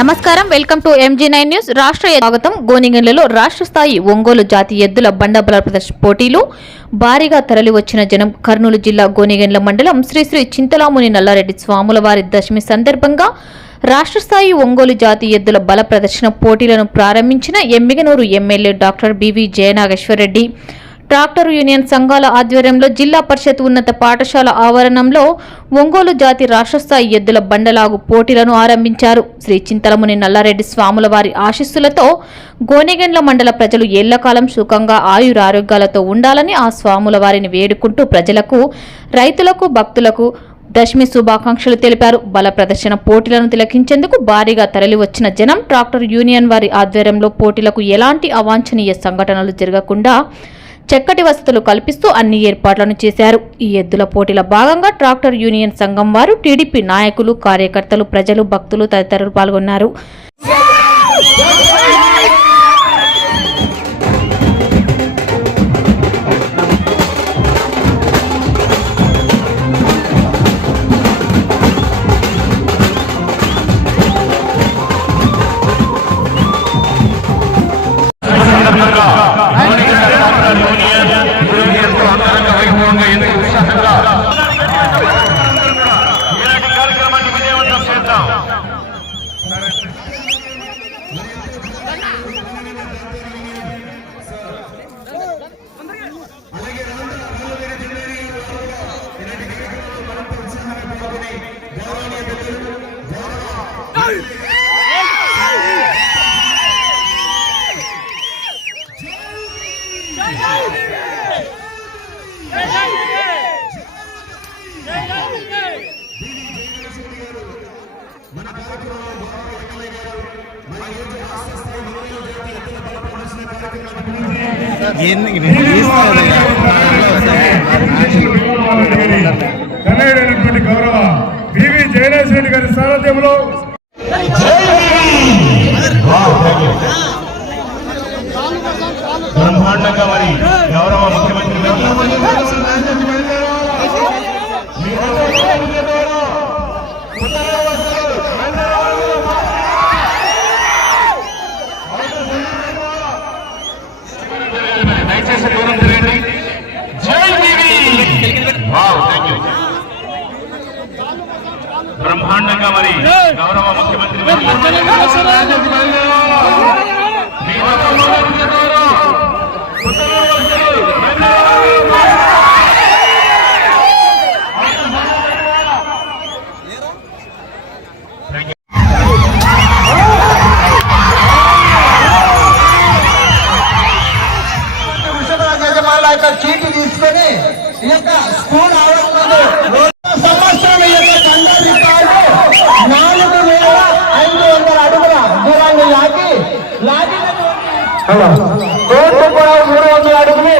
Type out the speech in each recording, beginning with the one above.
నమస్కారం. Welcome to MG nine news రాష్ట్ర స్వాగతం. గోనిగండ్లలో రాష్ట్ర స్థాయి ఒంగోలు జాతి ఎద్దుల బండబల ప్రదర్శన పోటీలు భారీగా తరలి వచ్చిన జనం కర్నూలు జిల్లా గోనిగండ్ల మండలం శ్రీశ్రీ చింతలాముని నల్లారెడ్డి స్వాముల వారి దశమి సందర్భంగా రాష్ట్ర స్థాయి ఒంగోలు జాతి ఎద్దుల బల ప్రదర్శన పోటీలను ప్రారంభించిన Yemmiganur MLA doctor BV Jayanageswara Reddy tractor union సంఘాల ఆధ్వర్యంలో జిల్లా పరిషత్ ఉన్నత పాఠశాల ఆవరణంలో ఒంగోలు జాతి రాష్ట్రస్థాయి ఎద్దుల బండలాగు పోటీలను ఆరంభించారు. శ్రీ చింతలముని నల్లారెడ్డి స్వాముల వారి ఆశీస్సులతో గోనెగండ్ల మండల ప్రజలు ఏళ్ళకాలం సుఖంగా ఆయురారోగ్యాలతో ఉండాలని ఆ స్వాముల వారిని వేడుకుంటూ ప్రజలకు రైతులకు భక్తులకు దశమి శుభాకాంక్షలు తెలిపారు. బల ప్రదర్శన పోటీలను తిలకించేందుకు భారీగా తరలివచ్చిన జనం ట్రాక్టర్ యూనియన్ వారి ఆధ్వర్యంలో పోటీలకు ఎలాంటి అవాంఛనీయ సంఘటనలు జరగకుండా చక్కటి వసతులు కల్పిస్తూ అన్ని ఏర్పాట్లను చేశారు. ఈ ఎద్దుల పోటీల భాగంగా ట్రాక్టర్ యూనియన్ సంఘం వారు టీడీపీ నాయకులు కార్యకర్తలు ప్రజలు భక్తులు తదితరులు పాల్గొన్నారు. కన్నయ్యటువంటి గౌరవ బివి జయరాజ్ రెడ్డి గారి సారథ్యంలో బ్రహ్మాండంగా మరి గౌరవ ముఖ్యమంత్రి దయచేసి దూరం తిరగండి. జై యూ బ్రహ్మాండంగా మరి గౌరవ ముఖ్యమంత్రి యొక్క చీటి తీసుకొని ఈ యొక్క స్కూల్ ఆవరణలో సంవత్సరం ఈ యొక్క జెండా దిక్కాలు నాలుగు వేల ఐదు వందల అడుగుల దూరాన్ని లాగి లాగినటువంటి కోర్టు కూడా మూడు వందల అడుగులు.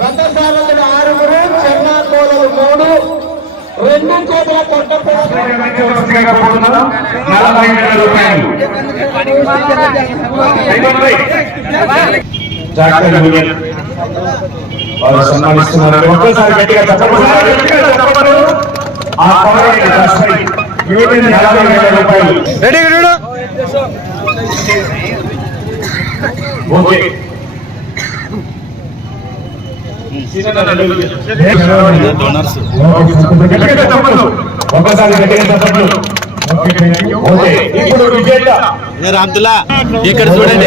రథసారథులు ఆరుగురు చెన్నాకోలలు మూడు రెండు చేతుల నలభై రూపాయలు. యూనియన్. వారు సన్మానిస్తున్నారు ఒక్కసారి గట్టిగా చెప్పండి. ఆ యూనియన్ వేల రూపాయలు. ఒక్కసారి గట్టిగా రామ్తుల్లా ఇక్కడ చూడండి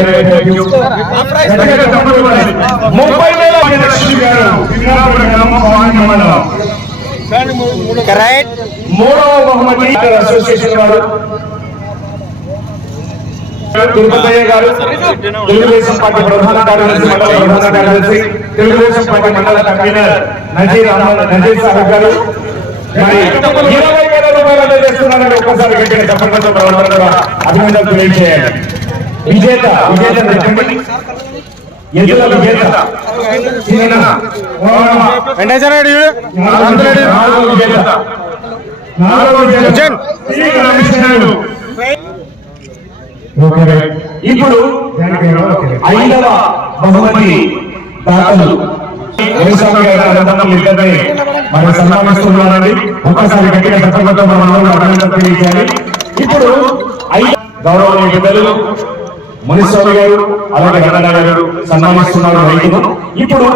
రైట్ మూడవ బహుమతి అసోసియేషన్ వారు తిరుపతయ్య గారు తెలుగుదేశం పార్టీ ప్రధాన కార్యదర్శి మండల ప్రధాన కార్యదర్శి తెలుగుదేశం పార్టీ మండల కన్వీనర్ నజీర్ అహ్మద్ నజీర్ సాహెబ్ గారు. మరి ఇరవై రూపాయలు చేస్తున్నారని ఒక్కసారి చెప్పడంతో కూడా అభినందనలు తెలియజేయాలి విజేత విజేత చెప్పండి ఎదుల విజేత. ఈయన ఓరమ్మ. నాలుగో విజేత. నాలుగో విజేత. శ్రీ రామకృష్ణుడు ఇప్పుడు ఐదవ బహుమతి దాతలు. ఇద్దరిని. మరి సన్మానిస్తున్నారండి ఒక్కసారి గట్టిగా సత్యంతో తెలియజేయాలి. ఇప్పుడు గౌరవనీయ పెద్దలు మునిస్వామి గారు అలాగే రమణ గారు సన్మానిస్తున్నారు రైతును ఇప్పుడు